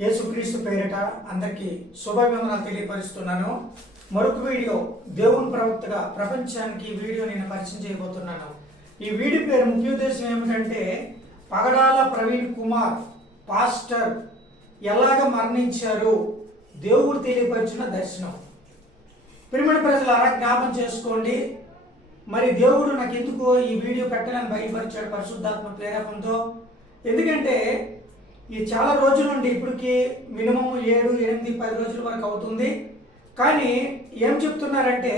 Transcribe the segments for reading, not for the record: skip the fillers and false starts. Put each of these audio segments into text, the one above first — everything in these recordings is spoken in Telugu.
యేసుక్రీస్తు పేరిట అందరికీ శుభాభివందనాలు తెలియపరుస్తున్నాను. మరొక వీడియో దేవుని ప్రవక్తగా ప్రపంచానికి ఈ వీడియో నేను పరిచయం చేయబోతున్నాను. ఈ వీడియో పేరు ముఖ్య ఉద్దేశం ఏమిటంటే పగడాల ప్రవీణ్ కుమార్ పాస్టర్ ఎలాగ మరణించారు, దేవుడు తెలియపరిచిన దర్శనం. ప్రియమైన ప్రజలారా జ్ఞాపం చేసుకోండి. మరి దేవుడు నాకు ఎందుకో ఈ వీడియో పెట్టాలని బయలుపరిచాడు పరిశుద్ధాత్మ ప్రేరేపణతో. ఎందుకంటే ఈ చాలా రోజుల నుండి ఇప్పటికి మినిమం 7, 8, 10 రోజుల వరకు అవుతుంది. కానీ ఏం చెప్తున్నారంటే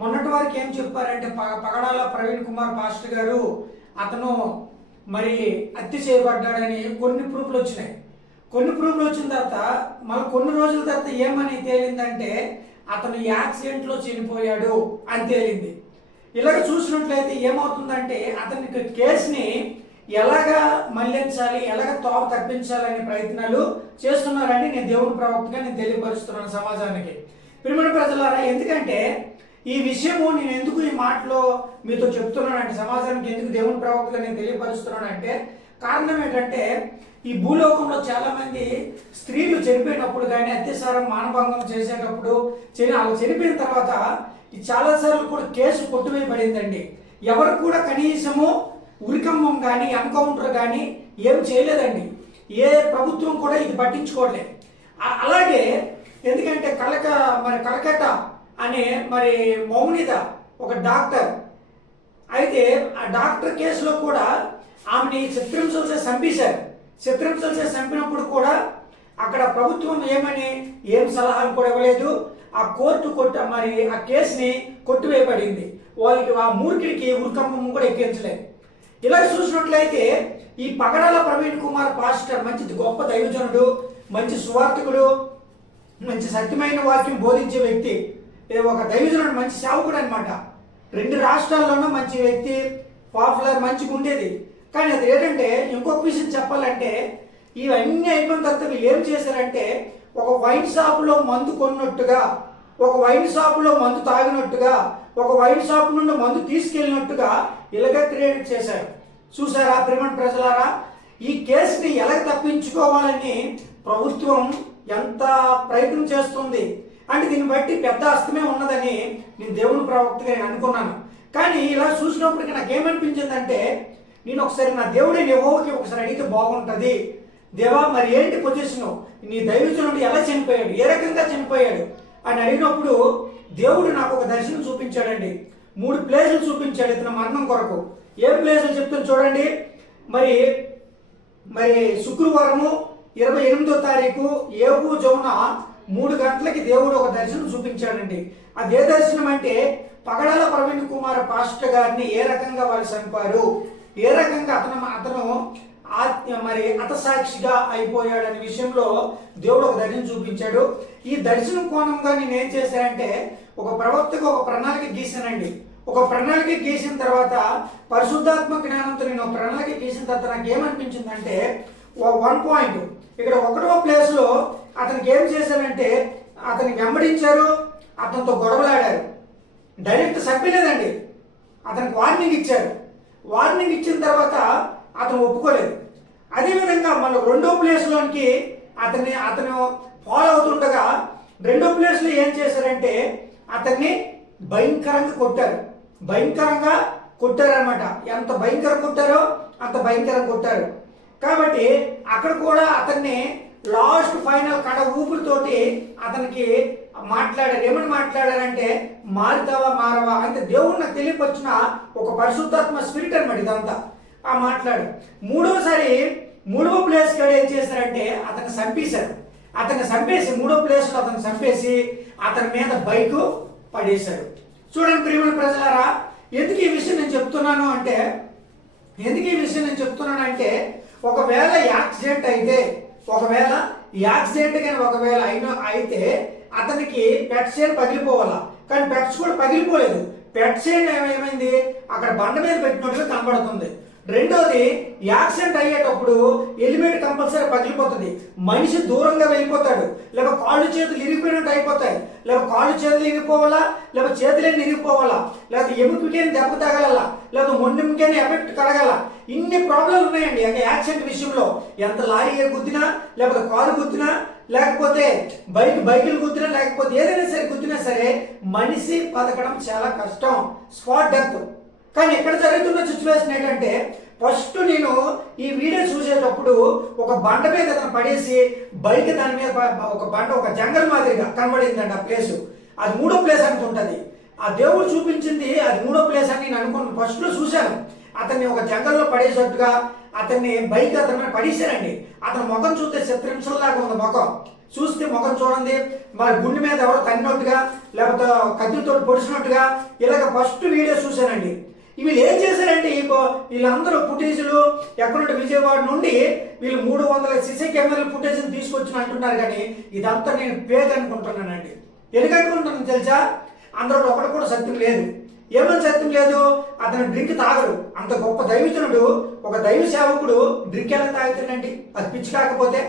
మొన్నటి వరకు ఏం చెప్పారంటే పగడాల ప్రవీణ్ కుమార్ పాస్టర్ గారు అతను మరి హత్య చేయబడ్డాడని కొన్ని ప్రూఫ్లు వచ్చినాయి. కొన్ని ప్రూఫ్లు వచ్చిన తర్వాత మళ్ళీ కొన్ని రోజుల తర్వాత ఏమని తేలిందంటే అతను యాక్సిడెంట్లో చనిపోయాడు అని తేలింది. ఇలాగ చూసినట్లయితే ఏమవుతుందంటే అతనికి కేసుని ఎలాగా మళ్లించాలి, ఎలాగ తోవ తప్పించాలనే ప్రయత్నాలు చేస్తున్నారని నేను దేవుని ప్రవక్తగా నేను తెలియపరుస్తున్నాను సమాజానికి. ప్రియమైన ప్రజలారా, ఎందుకంటే ఈ విషయము నేను ఎందుకు ఈ మాటలో మీతో చెప్తున్నానంటే సమాజానికి ఎందుకు దేవుని ప్రవక్తగా నేను తెలియపరుస్తున్నానంటే కారణం ఏంటంటే ఈ భూలోకంలో చాలా మంది స్త్రీలు చనిపోయినప్పుడు కానీ అత్యాచారం మానభంగం చేసేటప్పుడు అలా చనిపోయిన తర్వాత చాలాసార్లు కూడా కేసు కొట్టివేయబడిందండి. ఎవరు కూడా కనీసము ఉరికమ్మం కానీ ఎన్కౌంటర్ కానీ ఏం చేయలేదండి. ఏ ప్రభుత్వం కూడా ఇది పట్టించుకోవట్లేదు. అలాగే ఎందుకంటే కలకత్తా అనే మరి మౌనిత ఒక డాక్టర్ అయితే ఆ డాక్టర్ కేసులో కూడా ఆమెని చిత్రహింసలు చేసి చంపేశారు. చిత్రహింసలు చేసి చంపినప్పుడు కూడా అక్కడ ప్రభుత్వం ఏం సలహాలు కూడా ఇవ్వలేదు. ఆ కోర్టు మరి ఆ కేసుని కొట్టివేయబడింది. వాళ్ళకి ఆ మూర్ఖిడికి ఉరికమ్మం కూడా ఎక్కించలేదు. ఇలా చూసినట్లయితే ఈ పగడాల ప్రవీణ్ కుమార్ పాస్టర్ మంచి గొప్ప దైవజనుడు, మంచి సువార్థికుడు, మంచి సత్యమైన వాక్యం బోధించే వ్యక్తి, ఒక దైవజనుడు, మంచి సేవకుడు అనమాట. 2 రాష్ట్రాల్లోనూ మంచి వ్యక్తి, పాపులర్, మంచిగా ఉండేది. కానీ అది ఏంటంటే ఇంకొక విషయం చెప్పాలంటే ఇవన్నీ అయిపోయిన తర్వాత వీళ్ళు ఏం చేశారంటే ఒక వైన్ షాపులో మందు కొన్నట్టుగా, ఒక వైన్ షాపులో మందు తాగినట్టుగా, ఒక వైన్ షాప్ నుండి మందు తీసుకెళ్ళినట్టుగా ఇలాగ క్రియేట్ చేశారు. చూసారా ప్రియమైన ప్రజలారా, ఈ కేసుని ఎలాగ తప్పించుకోవాలని ప్రభుత్వం ఎంత ప్రయత్నం చేస్తుంది అంటే దీన్ని బట్టి పెద్ద అస్తమే ఉన్నదని నేను దేవుని ప్రవక్తగా నేను అనుకున్నాను. కానీ ఇలా చూసినప్పటికీ నాకేమనిపించిందంటే నేను ఒకసారి నా దేవుడే యెహోవాకి ఒకసారి అడిగితే బాగుంటుంది. దేవా, మరి ఏంటి పొజిషను, నీ దైవజనుడు ఎలా చనిపోయాడు, ఏ రకంగా చనిపోయాడు అని అడిగినప్పుడు దేవుడు నాకు ఒక దర్శనం చూపించాడండి. 3 ప్లేసులు చూపించాడు ఇతను మరణం కొరకు. ఏ ప్లేసులు చెప్తాను చూడండి. మరి శుక్రవారము 28వ తారీఖు ఏహూజవున 3 గంటలకి దేవుడు ఒక దర్శనం చూపించాడండి. అదే దర్శనం అంటే పగడాల ప్రవీణ్ కుమార్ పాస్టర్ గారిని ఏ రకంగా వాళ్ళు చంపారు, ఏ రకంగా అతను మరి హతసాక్షిగా అయిపోయాడనే విషయంలో దేవుడు ఒక దర్శనం చూపించాడు. ఈ దర్శనం కోణంగా నేను ఏం చేశానంటే ఒక ప్రవక్తగా ఒక ప్రణాళిక గీసానండి. ఒక ప్రణాళిక గీసిన తర్వాత పరిశుద్ధాత్మ జ్ఞానంతో నేను ఒక ప్రణాళిక గీసిన తర్వాత నాకు ఏమనిపించిందంటే 1 పాయింట్ ఇక్కడ 1వ ప్లేస్లో అతనికి ఏం చేశారంటే అతనికి వెంబడించారు, అతనితో గొడవలాడారు. డైరెక్ట్ చంపలేదండి, అతనికి వార్నింగ్ ఇచ్చారు. వార్నింగ్ ఇచ్చిన తర్వాత అతను ఒప్పుకోలేదు. అదేవిధంగా మళ్ళీ 2వ ప్లేస్లోనికి అతను ఫాలో అవుతుండగా 2వ ప్లేస్లో ఏం చేశారంటే అతన్ని భయంకరంగా కొట్టారనమాట. ఎంత భయంకరంగా కొట్టారో అంత భయంకరంగా కొట్టారు. కాబట్టి అక్కడ కూడా అతన్ని లాస్ట్ ఫైనల్ కడ ఊపిరితోటి అతనికి మాట్లాడారు. ఏమని మాట్లాడారంటే మారుతావా మారవా అంటే దేవుడు నాకు తెలియపరిచిన ఒక పరిశుద్ధాత్మ స్పిరిట్ అనమాట ఇదంతా. ఆ మాట్లాడు 3వ ప్లేస్ కాడ ఏం చేశారంటే అతన్ని చంపేశారు. అతన్ని చంపేసి 3వ ప్లేస్లో అతన్ని చంపేసి అతని మీద బైకు పడేశారు. చూడండి ప్రియమైన ప్రజలారా, ఎందుకు ఈ విషయం నేను చెప్తున్నాను అంటే ఒకవేళ యాక్సిడెంట్ అయితే అతనికి పెట్ చైన్ పగిలిపోవాలా. కానీ పెట్స్ కూడా పగిలిపోలేదు. పెట్ చైన్ ఏమైంది అక్కడ బండ మీద పెట్టినట్టుగా కనబడుతుంది. రెండోది యాక్సిడెంట్ అయ్యేటప్పుడు హెల్మెట్ కంపల్సరీ పగిలిపోతుంది, మనిషి దూరంగా వెళ్ళిపోతాడు, లేక కాళ్ళు చేతులు ఇరిగిపోయినట్టు అయిపోతాయి, లేక కాళ్ళు చేతులు ఇరిగిపోవాలా, లేక చేతులేని ఇరిగిపోవాలా, లేకపోతే ఎముకని దెబ్బ తగలలా, లేకపోతే మొండెముకని ఎఫెక్ట్ కలగల. ఇన్ని ప్రాబ్లంలు ఉన్నాయండి యాక్సిడెంట్ విషయంలో. ఎంత లారీ గుద్దినా, లేకపోతే కారు గుద్దినా, లేకపోతే బైకులు గుద్దినా, లేకపోతే ఏదైనా సరే గుద్దినా సరే మనిషి బతకడం చాలా కష్టం, స్పాట్ డెత్. కానీ ఇక్కడ జరుగుతున్న సిచ్యువేషన్ ఏంటంటే, ఫస్ట్ నేను ఈ వీడియో చూసేటప్పుడు ఒక బండ మీద అతను పడేసి బైక్ దాని మీద ఒక బండ ఒక జంగల్ మాదిరిగా కనబడిందండి ఆ ప్లేస్. అది 3వ ప్లేస్ అనుకుంటుంది. ఆ దేవుడు చూపించింది అది 3వ ప్లేస్ అని నేను అనుకున్నాను. ఫస్ట్ లో చూశాను అతన్ని ఒక జంగల్లో పడేసట్టుగా, అతన్ని బైక్ అతని మీద పడేశారండి. అతని ముఖం చూస్తే చిత్రహింసలాగా ఉంది ముఖం. చూస్తే ముఖం చూడండి, మరి గుండె మీద ఎవరో తన్నినట్టుగా, లేకపోతే కత్తితో పొడిచినట్టుగా ఇలాగ ఫస్ట్ వీడియో చూశానండి. వీళ్ళు ఏం చేశారంటే, వీళ్ళందరూ ఫుటేజ్లు ఎక్కడుంటే విజయవాడ నుండి వీళ్ళు 300 సీసీ కెమెరాల ఫుటేజ్ని తీసుకొచ్చిన అంటున్నారు. కానీ ఇదంతా నేను పేద అనుకుంటున్నానండి. ఎందుకనుకుంటున్నాను తెలుసా? అందరూ ఒకటి కూడా సత్యం లేదు. ఏమైనా సత్యం లేదు, అతను డ్రింక్ తాగరు. అంత గొప్ప దైవజనుడు, ఒక దైవ సేవకుడు డ్రింక్ ఎలా తాగుతాడండి? అది పిచ్చి కాకపోతే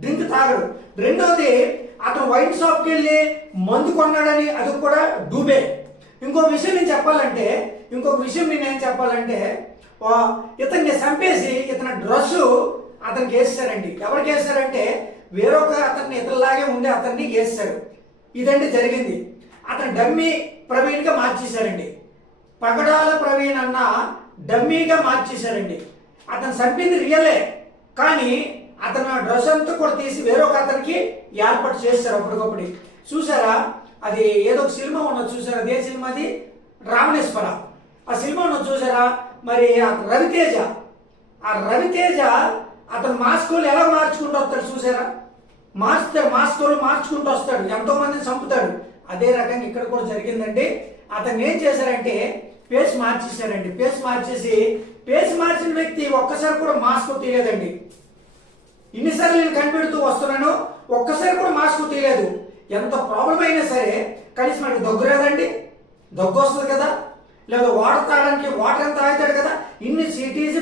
డ్రింక్ తాగడు. రెండోది, అతను వైన్ షాప్కి వెళ్ళి మందు కొన్నాడని అది కూడా డూబే. ఇంకొక విషయం నేను చెప్పాలంటే ఇతన్ని చంపేసి ఇతని డ్రెస్సు అతనికి వేస్తారండి. ఎవరికి వేస్తారంటే వేరొక అతన్ని ఇతరులాగే ఉండే అతన్ని వేస్తారు. ఇదండి జరిగింది. అతను డమ్మీ ప్రవీణ్గా మార్చేశారండి. పగడాల ప్రవీణ్ అన్న డమ్మీగా మార్చేశారండి. అతను చంపింది రియలే, కానీ అతను డ్రెస్ అంతా కూడా తీసి వేరొక అతనికి ఏర్పాటు చేస్తారు అప్పటికప్పుడు. చూసారా? అది ఏదో ఒక సినిమా ఉన్నది చూసారా? అదే సినిమా, అది రావణేశ్వర. ఆ సినిమా ఉన్నది చూసారా? మరి ఆ రవితేజ అతను మాస్కోలు ఎలా మార్చుకుంటూ వస్తాడు చూసారా? మాస్కోలు మార్చుకుంటూ వస్తాడు, ఎంతో మందిని చంపుతాడు. అదే రకంగా ఇక్కడ కూడా జరిగిందండి. అతను ఏం చేశారంటే ఫేస్ మార్చేశారండి. ఫేస్ మార్చిన వ్యక్తి ఒక్కసారి కూడా మాస్క్ తీయలేదండి. ఇన్నిసార్లు నేను కనిపెడుతూ వస్తున్నాను, ఒక్కసారి కూడా మాస్క్ తీయలేదు. ఎంత ప్రాబ్లం అయినా సరే కనీసం మనకి దగ్గు రాదండి, దగ్గు వస్తుంది కదా, లేదా వాటర్ తాగడానికి వాటర్ ఎంత తాగుతాడు కదా. ఇన్ని సిటీస్